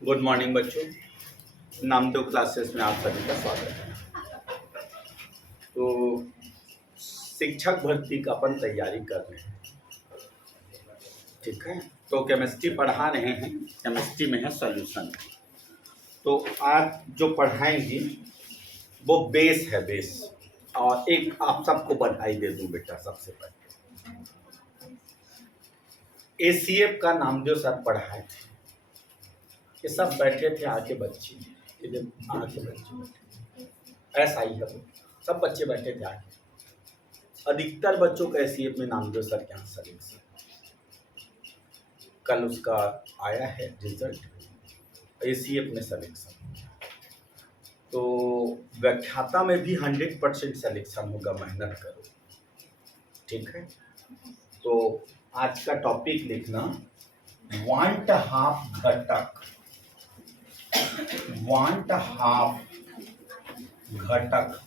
Good morning बच्चों। Namdev classes में आप सभी का स्वागत है। तो शिक्षक भर्ती का अपन तैयारी कर रहे हैं, ठीक है। तो केमिस्ट्री पढ़ा रहे हैं, केमिस्ट्री में है सॉल्यूशन। तो आज जो पढ़ाएंगे वो बेस है, बेस। और एक आप सबको बधाई दे दूं बेटा, सबसे पहले एसीएफ का नामदेव सर पढ़ाए थे। ये सब बैठे थे आके बच्चे, आके बच्चे ऐसा ही है, वो सब बच्चे बैठे थे आके। अधिकतर बच्चों का एसीएफ में नामदेव सर के यहाँ सिलेक्शन, कल उसका आया है रिजल्ट, एसीएफ में सिलेक्शन। तो व्याख्याता में भी 100% सिलेक्शन होगा, मेहनत करो, ठीक है। तो आज का टॉपिक लिखना, वांट हाफ घटक, वांट हाफ घटक,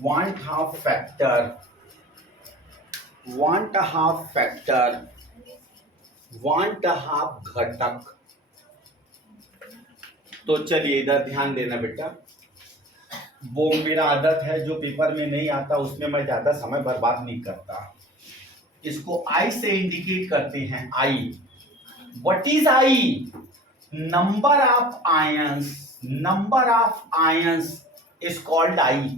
want half factor, want half factor, want half घटक। तो चलिए इधर ध्यान देना बेटा, वो मेरा आदत है जो पेपर में नहीं आता उसमें मैं ज्यादा समय बर्बाद नहीं करता। इसको आई से इंडिकेट करते हैं, I. What is I? Number of ions, number of ions is called I.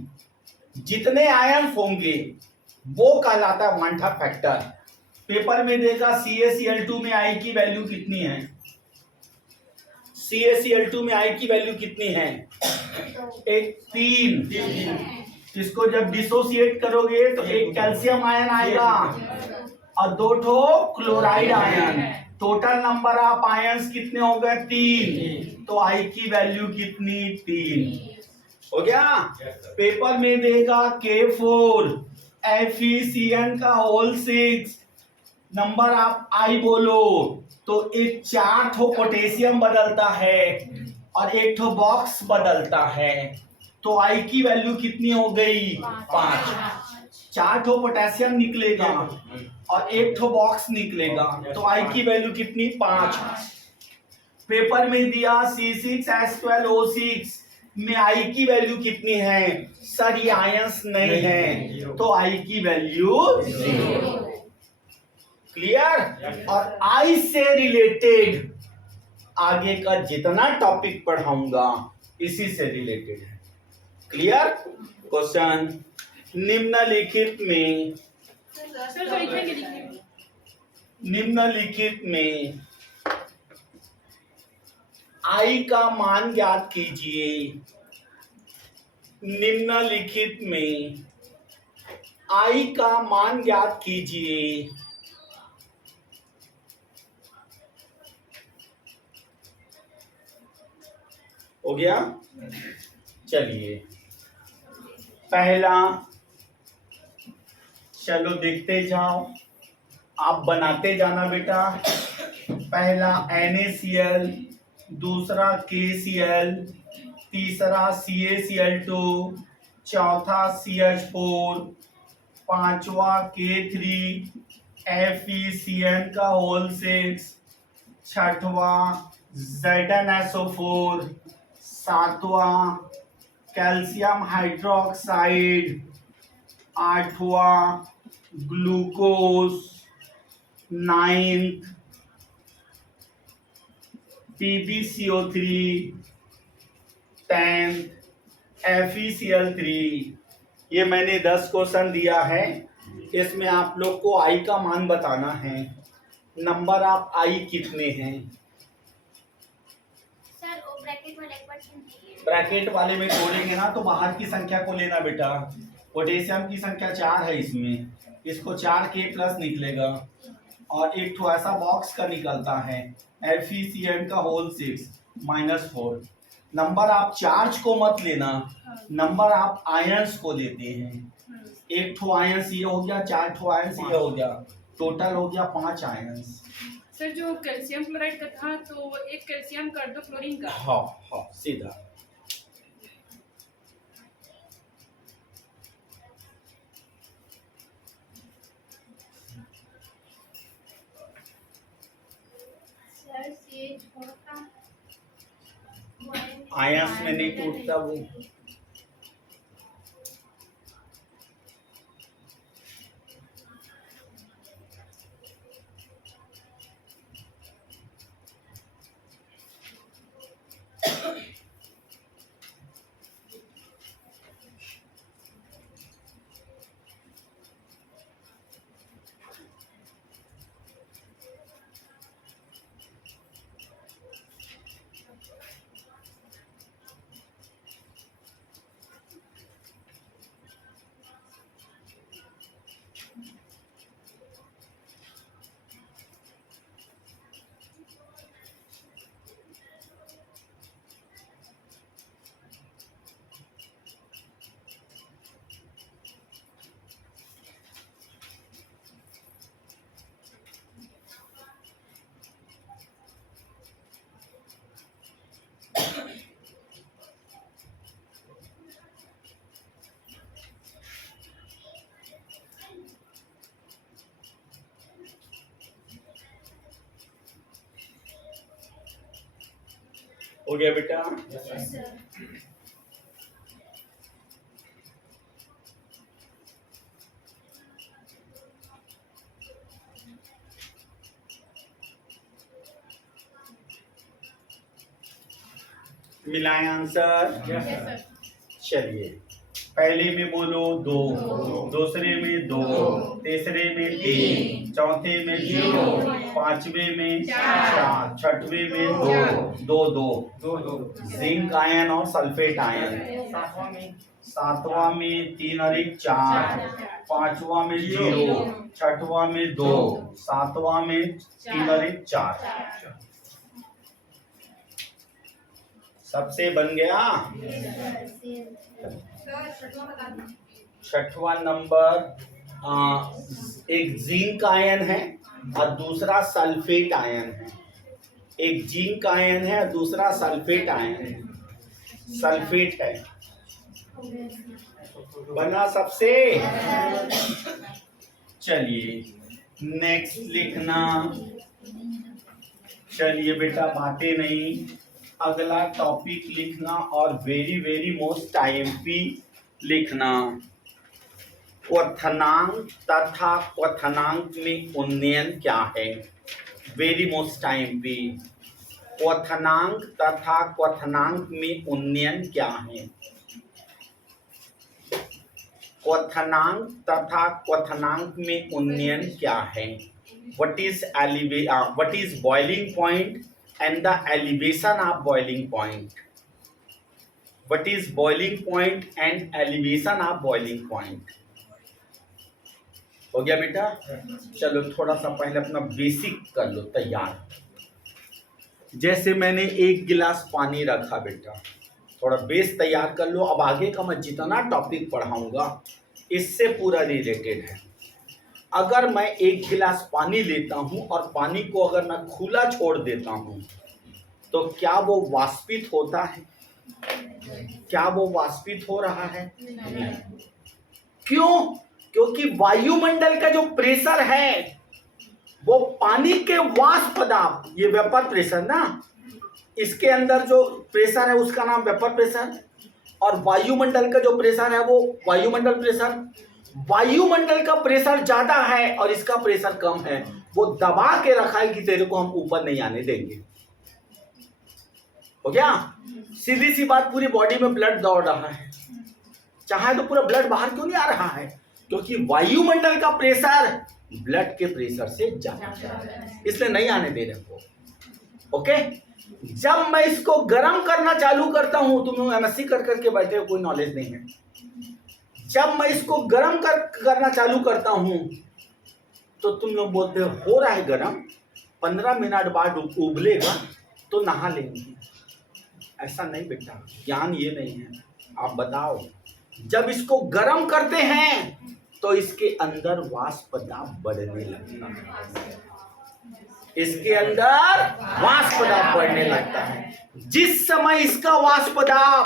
जितने आयंस होंगे वो कहलाता है वांट हाफ फैक्टर। पेपर में देगा CaCl2 में आई की वैल्यू कितनी है, CaCl2 में आई की वैल्यू कितनी है? एक 3। इसको जब डिसोसिएट करोगे तो एक कैल्शियम आयन आएगा और 2 ठो chloride ion. Total number of ions कितने हो गए? 3। तो आई की वैल्यू कितनी? 3 हो गया। पेपर में देगा K4 FeCN का होल 6, नंबर ऑफ आई बोलो तो एक 4 ठो पोटेशियम बदलता है और एक ठो बॉक्स बदलता है। तो आई की वैल्यू कितनी हो गई? 5। 4 ठो पोटेशियम निकलेगा और एक ठो बॉक्स निकलेगा, तो आई की वैल्यू कितनी? 5। पेपर में दिया C6H12O6 में आई की वैल्यू कितनी है? सर ये आयंस नहीं है, तो आई की वैल्यू 0। क्लियर? और आई से रिलेटेड आगे का जितना टॉपिक पढ़ाऊंगा इसी से रिलेटेड है। क्लियर? क्वेश्चन, निम्नलिखित में, निम्नलिखित में आई का मान ज्ञात कीजिए। निम्नलिखित में आई का मान ज्ञात कीजिए। हो गया? चलिए पहला, चलो देखते जाओ, आप बनाते जाना बेटा। पहला NaCl, दूसरा KCl, तीसरा CaCl2, चौथा CH4, पांचवा K3 FeCN का होल 6, छठवा ZnSO4, सातवां कैल्शियम हाइड्रोक्साइड, आठवां glucose, 9th PbCO3, 10th FeCl3। ये मैंने 10 क्वेश्चन दिया है, इसमें आप लोग को आई का मान बताना है। नंबर ऑफ आई कितने हैं? सर वो ब्रैकेट वाले क्वेश्चन दिए, ब्रैकेट वाले में जोड़ेंगे ना तो बाहर की संख्या को लेना बेटा। पोटेशियम की संख्या 4 है इसमें, इसको 4K प्लस निकलेगा और एक ठो ऐसा बॉक्स का निकलता है FeCN का होल 6 -4। नंबर आप चार्ज को मत लेना, नंबर आप आयंस को देते हैं। एक ठो आयंस ये हो गया, 4 ठो आयंस ये हो गया, टोटल हो गया 5 आयंस। सर जो कैल्शियम क्लोराइड का था तो एक कैल्शियम कर दो क्लोरीन का। हाँ हाँ सीधा। आयंस में नहीं टूटता वो। हो गया बेटा? मिलाए आंसर? चलिए, पहले में बोलो 2, दूसरे में 2, तीसरे में 3, चौथे में 0, पांचवे में 4, छठवे में 2, जिंक आयन और सल्फेट आयन, सातवां में 3 और 1 4, पांचवा में 0, छठवा में 2, सातवां में 3 और 1 4। सबसे बन गया। छठवां नंबर, एक जिंक आयन है और दूसरा सल्फेट आयन है। एक जिंक आयन है और दूसरा सल्फेट आयन है। सल्फेट है, बना सबसे। चलिए नेक्स्ट लिखना। चलिए बेटा, बातें नहीं, अगला टॉपिक लिखना और वेरी वेरी मोस्ट आईएमपी लिखना। क्वथनांक तथा क्वथनांक में उन्नयन क्या है? Very most IMP. क्वथनांक तथा क्वथनांक में उन्नयन क्या है? क्वथनांक तथा क्वथनांक में उन्नयन क्या है? What is boiling point and the elevation of boiling point? What is boiling point and elevation of boiling point? हो गया बेटा? चलो थोड़ा सा पहले अपना बेसिक कर लो तैयार। जैसे मैंने 1 गिलास पानी रखा बेटा, थोड़ा बेस तैयार कर लो। अब आगे का मैं जितना टॉपिक पढ़ाऊंगा इससे पूरा रिलेटेड है। अगर मैं 1 गिलास पानी लेता हूं और पानी को अगर मैं खुला छोड़ देता हूं तो क्या वो वाष्पित होता है? क्या वो वाष्पित हो रहा है? नहीं। क्यों? क्योंकि वायुमंडल का जो प्रेशर है वो पानी के वाष्प दाब, ये वेपर प्रेशर ना, इसके अंदर जो प्रेशर है उसका नाम वेपर प्रेशर, और वायुमंडल का जो प्रेशर है वो वायुमंडल प्रेशर। वायुमंडल का प्रेशर ज्यादा है और इसका प्रेशर कम है, वो दबा के रखा है कि तेरे को हम ऊपर नहीं आने देंगे। हो गया? सीधी सी बात, पूरी बॉडी में ब्लड दौड़ रहा है, चाहे तो पूरा ब्लड बाहर क्यों नहीं आ रहा है? क्योंकि वायुमंडल का प्रेशर ब्लड के प्रेशर से ज्यादा है, इसलिए नहीं आने दे रहे को। ओके? जब मैं इसको गर्म करना चालू करता हूं, तुम एमएससी कर करके बैठे हो, कोई नॉलेज नहीं है। जब मैं इसको गर्म करना चालू करता हूं तो तुम लोग बोलते हो रहा है गर्म, 15 मिनट बाद उबलेगा तो नहा लेंगे। ऐसा नहीं बेटा, ज्ञान ये नहीं है। आप बताओ, जब इसको गर्म करते हैं तो इसके अंदर वाष्प दाब बढ़ने लगता है, इसके अंदर वाष्प दाब बढ़ने लगता है। जिस समय इसका वाष्प दाब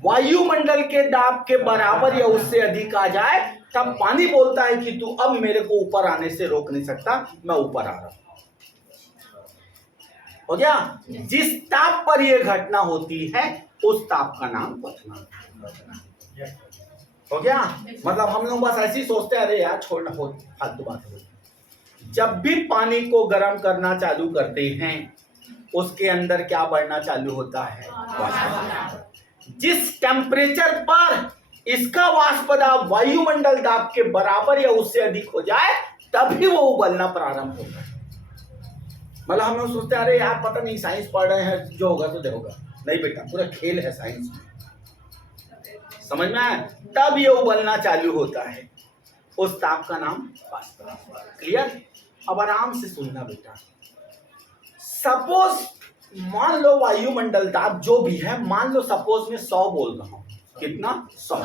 वायुमंडल के दाब के बराबर या उससे अधिक आ जाए, तब पानी बोलता है कि तू अब मेरे को ऊपर आने से रोक नहीं सकता, मैं ऊपर आ रहा हूं। हो गया। जिस ताप पर यह घटना होती है उस ताप का नाम क्वथनांक। हो गया। मतलब हम लोग बस ऐसे ही सोचते हैं, अरे यार छोड़ना, हो फालतू बात हो। जब भी पानी को गर्म करना चालू करते हैं उसके अंदर क्या बढ़ना चालू होता है? वाष्प। जिस टेम्परेचर पर इसका वाष्प दाब वायुमंडल दाब के बराबर या उससे अधिक हो जाए तभी वो उबलना प्रारंभ होता है। मतलब हम लोग सोचते हैं, अरे यार पता नहीं, साइंस पढ़ रहे हैं, जो होगा तो देखोगा। नहीं बेटा, पूरा खेल है साइंस में, समझ में आया? तब ये उबलना चालू होता है, उस ताप का नाम वाष्प। क्लियर? अब आराम से सुनना बेटा। सपोज मान लो वायुमंडल दाब जो भी है, मान लो सपोज मैं 100 बोल रहा हूं। कितना? 100।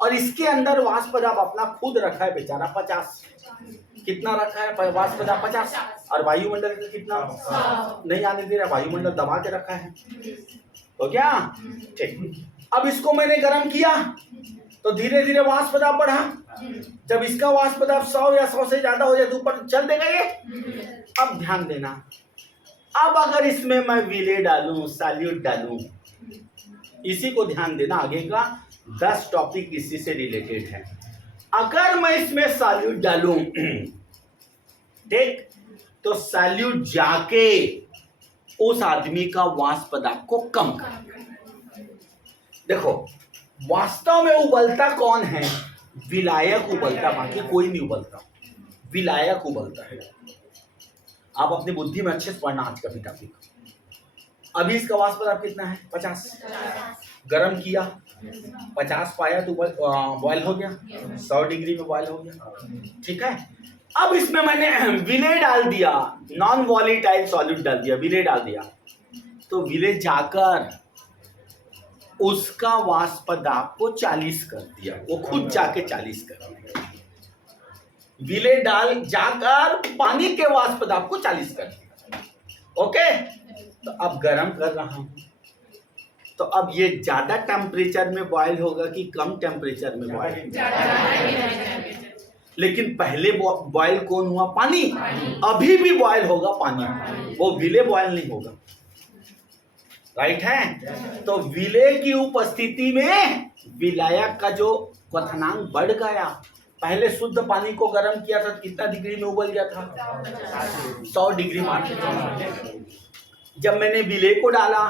और इसके अंदर वाष्प दाब अपना खुद रखा है बेचारा 50। कितना रखा है वाष्प दाब? 50। और वायुमंडल का कितना? नहीं आने दे रहा, वायुमंडल दबा के रखा है। तो क्या ठीक। अब इसको मैंने गर्म किया तो धीरे धीरे वाष्प दाब बढ़ा। जब इसका वाष्प दाब 100 या 100 से ज्यादा हो जाए तो ऊपर चल देगा ये। अब ध्यान देना, अब अगर इसमें मैं विले डालूं, सॉल्यूट डालूं, इसी को ध्यान देना, आगे का 10 टॉपिक इसी से रिलेटेड है। अगर मैं इसमें सॉल्यूट डालूं ठीक, तो सॉल्यूट जाके उस आदमी का वाष्प दाब को कम कर। देखो वास्तव में उबलता कौन है? विलायक उबलता, बाकी कोई नहीं उबलता, विलायक उबलता है। आप अपनी बुद्धि में अच्छे से पढ़ना आज का भी टॉपिक। अभी इसका वाष्प दाब कितना है? 50। गरम किया 50 पाया तो बॉयल हो गया, 100 डिग्री में बॉयल हो गया। ठीक है। अब इसमें मैंने विले डाल दिया, नॉन वॉलेटाइल सॉल्यूट डाल दिया, विले डाल दिया, तो विले जाकर उसका वाष्प दाब को 40 कर दिया, वो खुद जाके 40 कर दिया। विले डाल जाकर पानी के वाष्प दाब को 40 कर दिया। ओके, तो अब गर्म कर रहा हूं, तो अब ये ज्यादा टेम्परेचर में बॉयल होगा कि कम टेम्परेचर में बॉयल? लेकिन पहले बॉयल कौन हुआ? पानी। अभी भी बॉयल होगा पानी, वो विले बॉयल नहीं होगा। राइट है? तो विले की उपस्थिति में विलायक का जो क्वथनांक बढ़ गया। पहले शुद्ध पानी को गर्म किया था, कितना डिग्री में उबल गया था? 100 डिग्री में। जब मैंने विले को डाला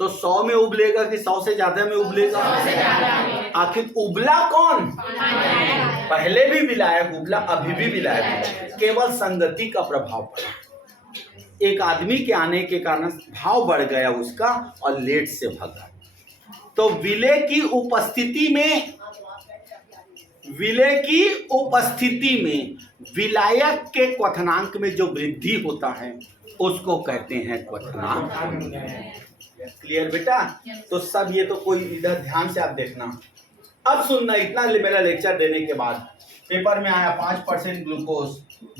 तो 100 में उबलेगा कि 100 से ज्यादा में उबलेगा? आखिर उबला कौन? पहले भी विलायक उबला, अभी भी विलायक, केवल संगति का प्रभाव पड़ा। एक आदमी के आने के कारण भाव बढ़ गया उसका और लेट से भगा। तो विले की उपस्थिति में विलायक के क्वथनांक में जो वृद्धि होता है उसको कहते हैं क्वथनांक। क्लियर बेटा? तो सब ये तो कोई इधर ध्यान से आप देखना। अब सुनना, इतना मेरा लेक्चर देने के बाद पेपर में आया 5% ग्लूकोज,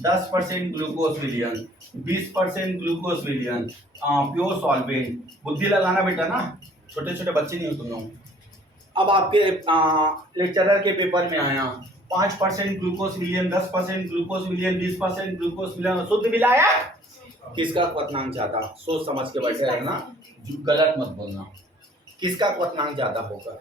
10% ग्लूकोज विलियन, 20% ग्लूकोज विलियन, प्योर सॉल्वेंट। बुद्धि लगाना बेटा ना, छोटे छोटे बच्चे नहीं हो तुम लोग। अब आपके लेक्चरर के पेपर में आया 5% ग्लूकोज विलियन, 10% ग्लूकोज विलियन, 20% ग्लूकोज विलियन, शुद्ध विलायक। किसका क्वथनांक ज्यादा? सोच समझ के बैठे रहना, गलत मत बोलना। किसका क्वथनांक ज्यादा होगा?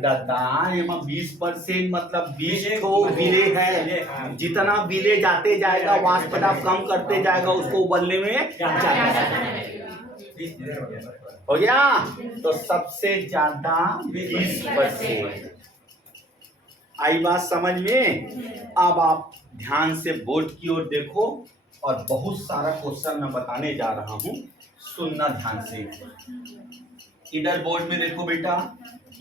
दादा एमा 20% मतलब 20 तो विले है। जितना विले जाते जाएगा वाष्प दाब कम करते जाएगा, उसको उबलने में हो गया। तो सबसे ज्यादा 20%। आई बात समझ में? अब आप ध्यान से बोर्ड की ओर देखो और बहुत सारा क्वेश्चन मैं बताने जा रहा हूं, सुनना ध्यान से। इधर बोर्ड में देखो बेटा,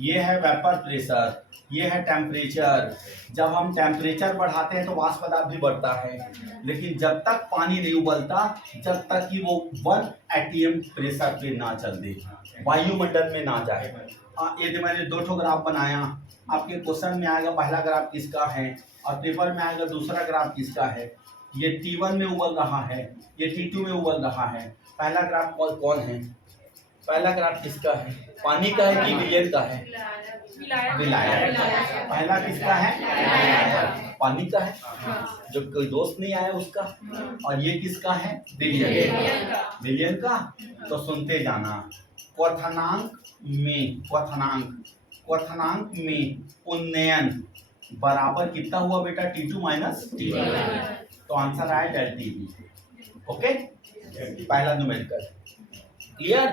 ये है वेपर प्रेशर, ये है टेम्परेचर। जब हम टेम्परेचर बढ़ाते हैं तो वाष्प दाब भी बढ़ता है, लेकिन जब तक पानी नहीं उबलता, जब तक कि वो 1 atm प्रेशर पे ना चल दे, वायुमंडल में ना जाए। यदि मैंने 2 ग्राफ बनाया, आपके क्वेश्चन में आएगा पहला ग्राफ किसका है और पेपर में आएगा दूसरा ग्राफ किसका है। ये T1 में उबल रहा है, ये T2 में उबल रहा है। पहला ग्राफ कौन है? पहला ग्राफ किसका है? पानी का है कि विलियन का है? विलायत। पहला किसका है? पानी का है, जो कोई दोस्त नहीं आया उसका। और ये किसका है? विलियन। विलियन का। तो सुनते जाना। क्वथनांक में उन्नयन बराबर कितना हुआ बेटा? T2 minus T1। तो आंसर आया डेल टीबी। ओके, पहला न्यूमेरिकल क्लियर।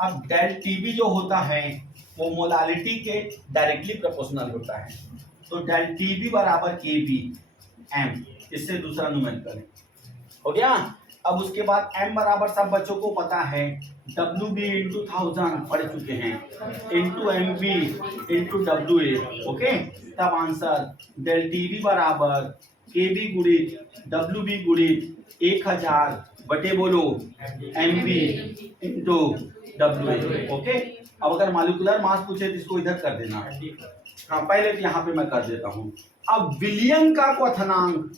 अब डेल टीबी जो होता है वो मोलालिटी के डायरेक्टली प्रोपोर्शनल होता है। तो डेल टीबी बराबर के बी एम, इससे दूसरा न्यूमेरिकल हो गया। अब उसके बाद m बराबर सब बच्चों को पता है, डब्ल्यू बी इंटू 1000 पढ़ चुके हैं, into M B into W A. Okay, तब आंसर डेल टी बी बराबर के बी गुणित डब्ल्यू बी गुणित 1000 बटे बोलो M B into W A. Okay, अब अगर मॉलिक्यूलर मास पूछे तो इसको इधर कर देना। हाँ, पहले तो यहाँ पे मैं कर देता हूँ। अब विलियन का क्वथनांक,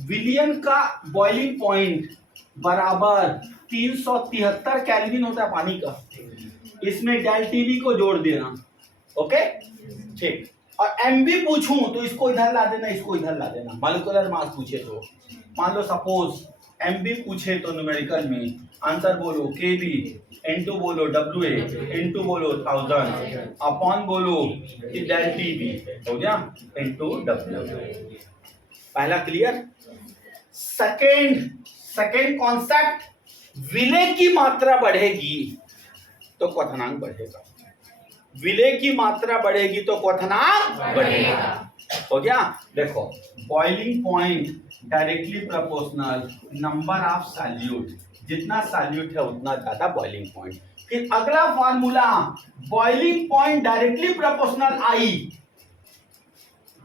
विलियन का बॉइलिंग पॉइंट बराबर 373 केल्विन होता है पानी का। इसमें डेल टीबी को जोड़ देना। ओके, ठीक। और एमबी पूछूं तो इसको इधर ला देना, इसको इधर ला देना। मॉलिक्यूलर मास पूछे तो मान लो सपोज एमबी पूछे तो न्यूमेरिकल में आंसर बोलो केबी इनटू बोलो डब्ल्यू ए इनटू बोलो 1000 अपॉन बोलो डेल टीबी हो गया इनटू डब्ल्यू। पहला क्लियर। सेकेंड कॉन्सेप्ट, विलय की मात्रा बढ़ेगी तो क्वथनांक बढ़ेगा, विलय की मात्रा बढ़ेगी तो क्वथनांक बढ़ेगा। हो गया। देखो, boiling point directly proportional number of solute, जितना सॉल्यूट है उतना ज्यादा बॉइलिंग पॉइंट। फिर अगला formula, boiling point directly proportional I,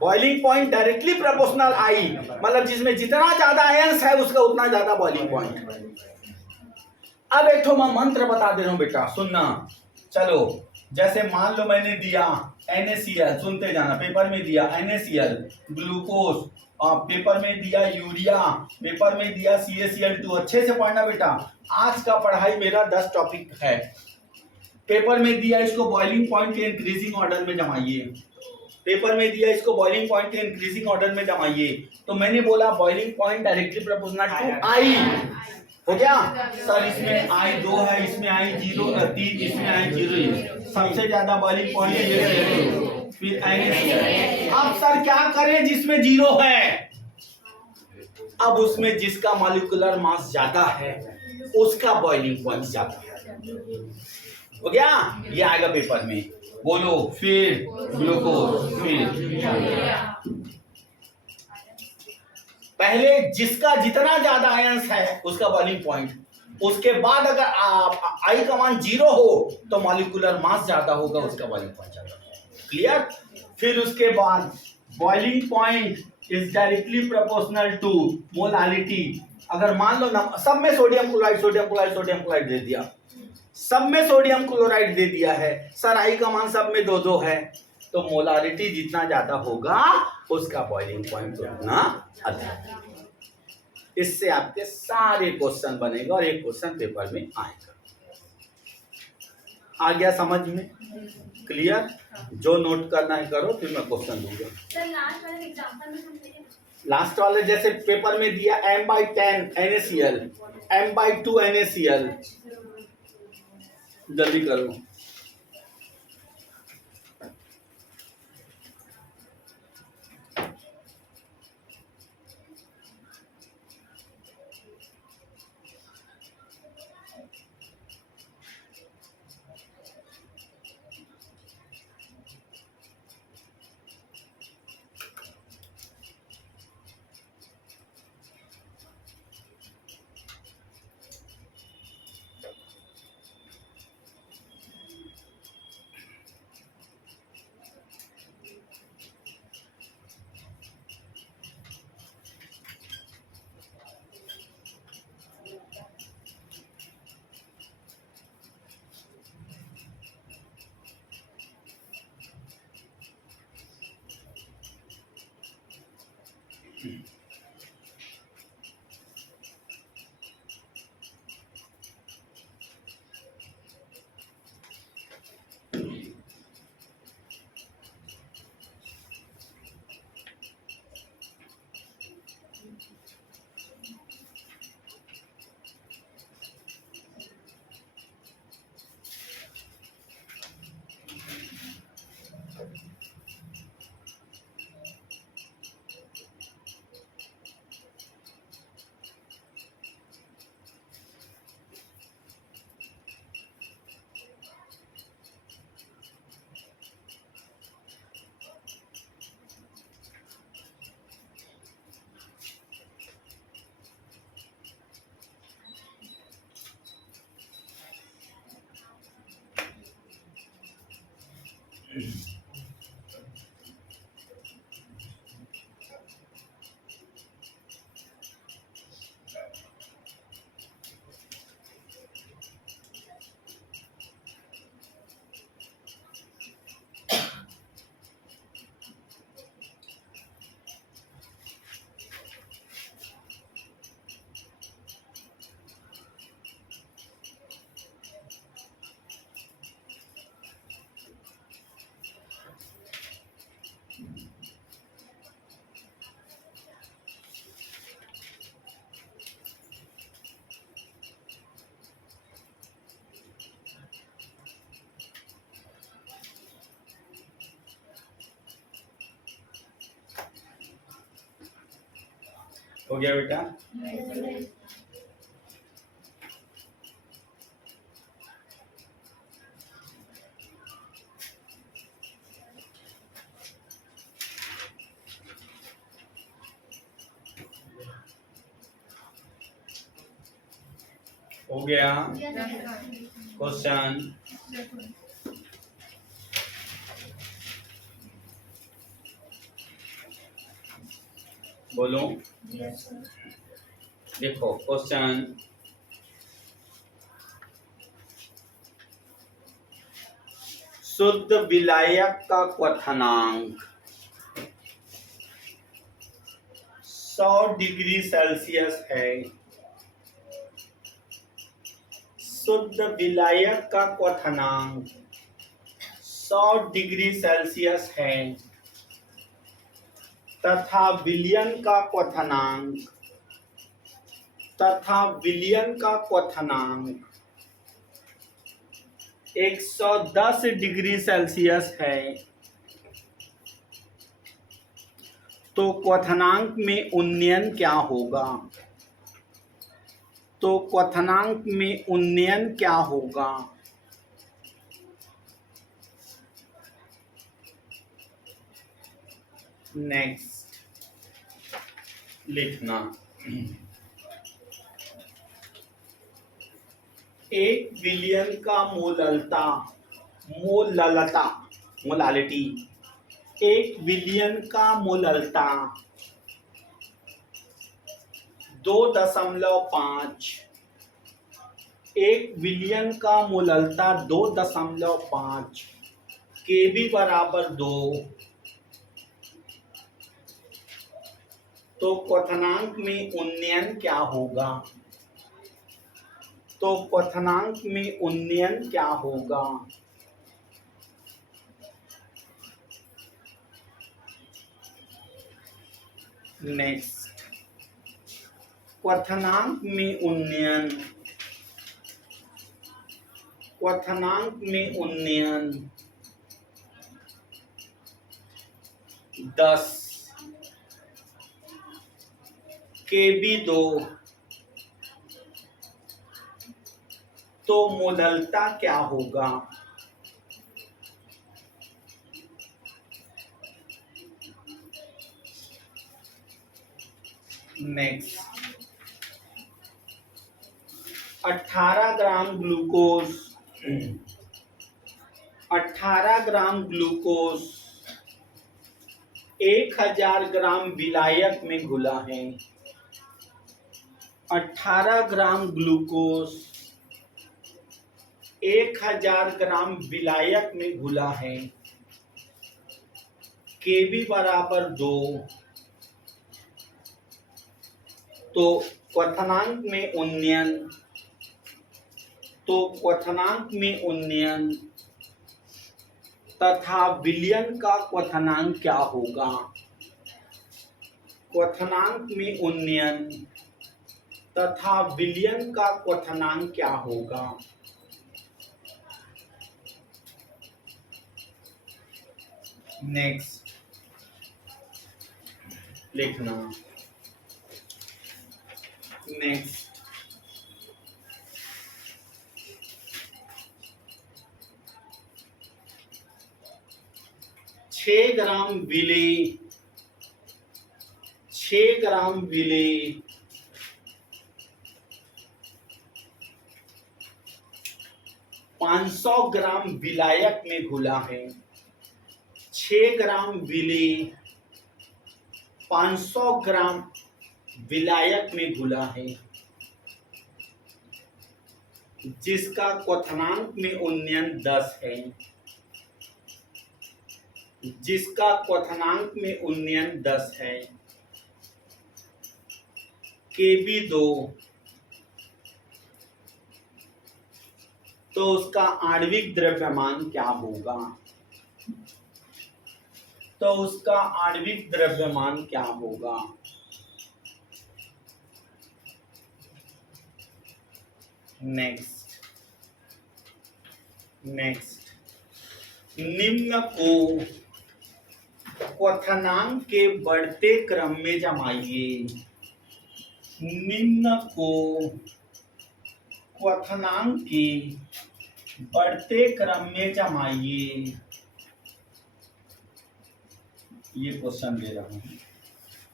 boiling point directly proportional I मतलब जिसमें जितना ज्यादा आयंस है उसका उतना ज्यादा बॉइलिंग पॉइंट। अब एक तो मैं मंत्र बता दे रहा हूं बेटा, सुनना। चलो, जैसे मान लो मैंने दिया NaCl, सुनते जाना, पेपर में दिया NaCl ग्लूकोज, पेपर में दिया यूरिया, पेपर में दिया CaCl2। अच्छे से पढ़ना बेटा, आज का पढ़ाई मेरा 10 टॉपिक है। पेपर में दिया इसको बॉइलिंग पॉइंट के इंक्रीजिंग ऑर्डर में जमाइए, पेपर में दिया इसको बॉइलिंग पॉइंट के इंक्रीजिंग ऑर्डर में जमाइए। तो मैंने बोला boiling point directly proportional to I. हो गया सर, इसमें आई 2 है, इसमें आई 0 3, इसमें आई 0, सबसे ज्यादा बॉइलिंग पॉइंट है। फिर अब सर क्या करें जिसमें 0 है? अब उसमें जिसका मॉलिक्यूलर मास ज्यादा है उसका बॉइलिंग पॉइंट ज्यादा है। हो गया, ये आएगा पेपर में। बोलो, फिर ग्लूकोज, फिर पहले जिसका जितना ज्यादा आयंस है उसका बॉइलिंग पॉइंट, उसके बाद अगर आई का मान 0 हो तो मॉलिक्यूलर मास ज्यादा होगा, उसका बॉइलिंग पॉइंट ज्यादा। क्लियर। फिर उसके बाद boiling point is directly proportional to molality. अगर मान लो ना सब में सोडियम क्लोराइड दे दिया, सब में सोडियम क्लोराइड दे दिया है सर, आई का मान सब में 2-2 है, तो मोलारिटी जितना ज्यादा होगा उसका बॉइलिंग पॉइंट उतना अधिक। इससे आपके सारे क्वेश्चन बनेगा और एक क्वेश्चन पेपर में आएगा। आ गया समझ में? क्लियर। जो नोट करना है करो, फिर मैं क्वेश्चन दूंगा। सर लास्ट वाले एग्जांपल में हम देखें, लास्ट वाले जैसे पेपर में दिया m/10 NaCl, m/2 NaCl, जल्दी करो। हो गया बेटा? हो गया क्वेश्चन? बोलो। देखो क्वेश्चन, शुद्ध विलायक का क्वथनांक 100 डिग्री सेल्सियस है। शुद्ध विलायक का क्वथनांक 100 डिग्री सेल्सियस है तथा विलयन का क्वथनांक 110 डिग्री सेल्सियस है, तो क्वथनांक में उन्नयन क्या होगा? तो क्वथनांक में उन्नयन क्या होगा? नेक्स्ट लिखना। एक विलयन का मोलालिटी, एक विलयन का मोललता 2.5, एक विलयन का मोललता 2.5, Kb बराबर 2, तो क्वथनांक में उन्नयन क्या होगा? तो क्वथनांक में उन्नयन क्या होगा? नेक्स्ट, क्वथनांक में उन्नयन 10, Kb 2, तो मोललता क्या होगा? नेक्स्ट, 18 ग्राम ग्लूकोज 1000 ग्राम विलायक में घुला है। 18 ग्राम ग्लूकोज 1000 ग्राम विलायक में घुला है। Kb बराबर 2, तो क्वथनांक में उन्नयन तथा विलयन का क्वथनांक क्या होगा? क्वथनांक में उन्नयन तथा विलयन का क्वथनांक क्या होगा? नेक्स्ट लिखना। नेक्स्ट, छह ग्राम विले 500 ग्राम विलायक में घुला है। 6 ग्राम विले 500 ग्राम विलायक में घुला है, जिसका क्वथनांक में उन्नयन 10 है। जिसका क्वथनांक में उन्नयन 10 है। Kb 2, तो उसका आणविक द्रव्यमान क्या होगा? तो उसका आणविक द्रव्यमान क्या होगा? नेक्स्ट, निम्न को क्वथनांक के बढ़ते क्रम में जमाइए। निम्न को क्वथनांक के बढ़ते क्रम में जमाइए। ये क्वेश्चन दे रहा हूं,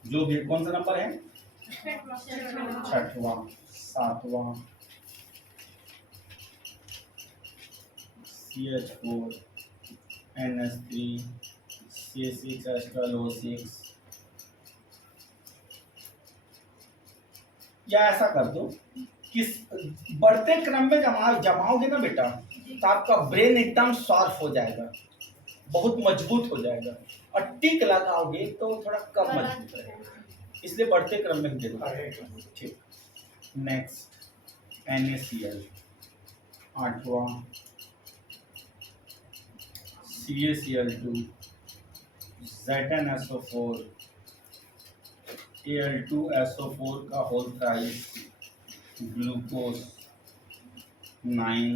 जो भी कौन सा नंबर है, छठवां, सातवां, CH4 NH3 C6H12O6, या ऐसा कर दो कि बढ़ते क्रम में जमाओगे ना बेटा, तो आपका ब्रेन एकदम शार्प हो जाएगा, बहुत मजबूत हो जाएगा, और टिक लगाओगे तो थोड़ा कम मजबूत रहेगा, इसलिए बढ़ते क्रम में दे दो। ठीक, नेक्स्ट NaCl, आठवां, CaCl2, ZnSO4, Al2SO4 का whole thrice, glucose 9,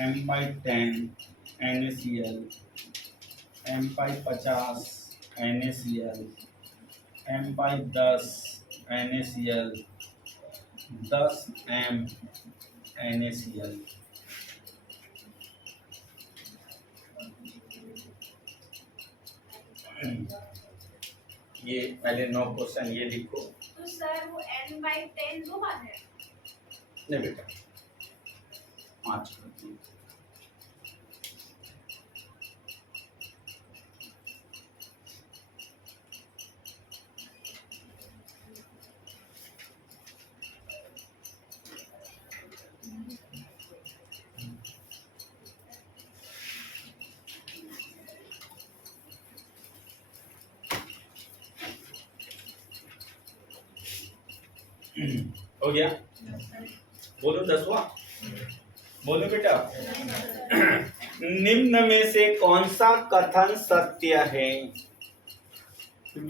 M/10 NaCl, M/50 NaCl, M/10 NaCl, 10 M NaCl। ये पहले 9 क्वेश्चन ये लिखो। तो सर वो n/10 दो बार है? नहीं बेटा, 5 करती हूँ। हो गया, बोलो 10वां, बोलो बेटा। निम्न में से कौन सा कथन सत्य है?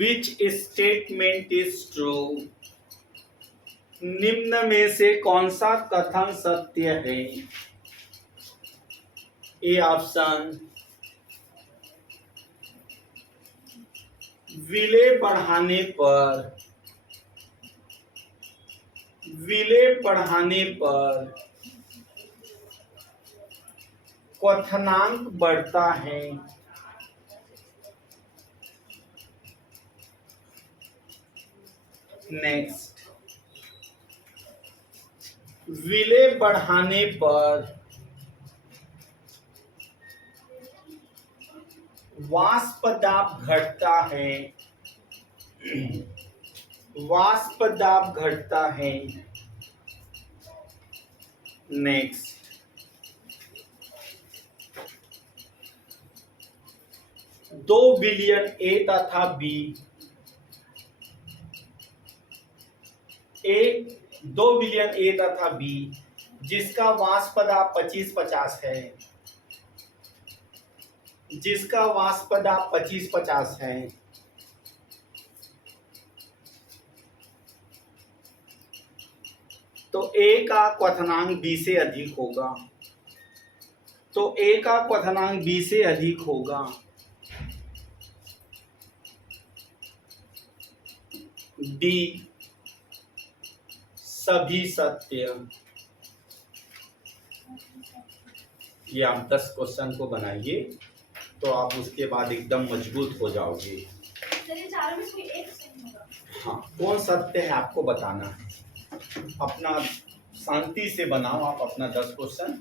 Which statement is true? निम्न में से कौन सा कथन सत्य है? ए ऑप्शन, विलेय बढ़ाने पर क्वथनांक बढ़ता है। नेक्स्ट, विलेय बढ़ाने पर वाष्प दाब घटता है। वाष्प दाब घटता है। नेक्स्ट, दो बिलियन ए तथा बी, 2 बिलियन ए तथा बी जिसका वाष्प दाब 25-50 है, जिसका वाष्प दाब 25-50 है, तो ए का क्वथनांक बी से अधिक होगा। तो ए का क्वथनांक बी से अधिक होगा। डी सभी सत्य। ये आप 10 क्वेश्चन को बनाइए तो आप उसके बाद एकदम मजबूत हो जाओगे। सर ये चारों में कोई एक सही होगा? हाँ, कौन सत्य है आपको बताना है। अपना शांति से बनाओ आप अपना 10 क्वेश्चन।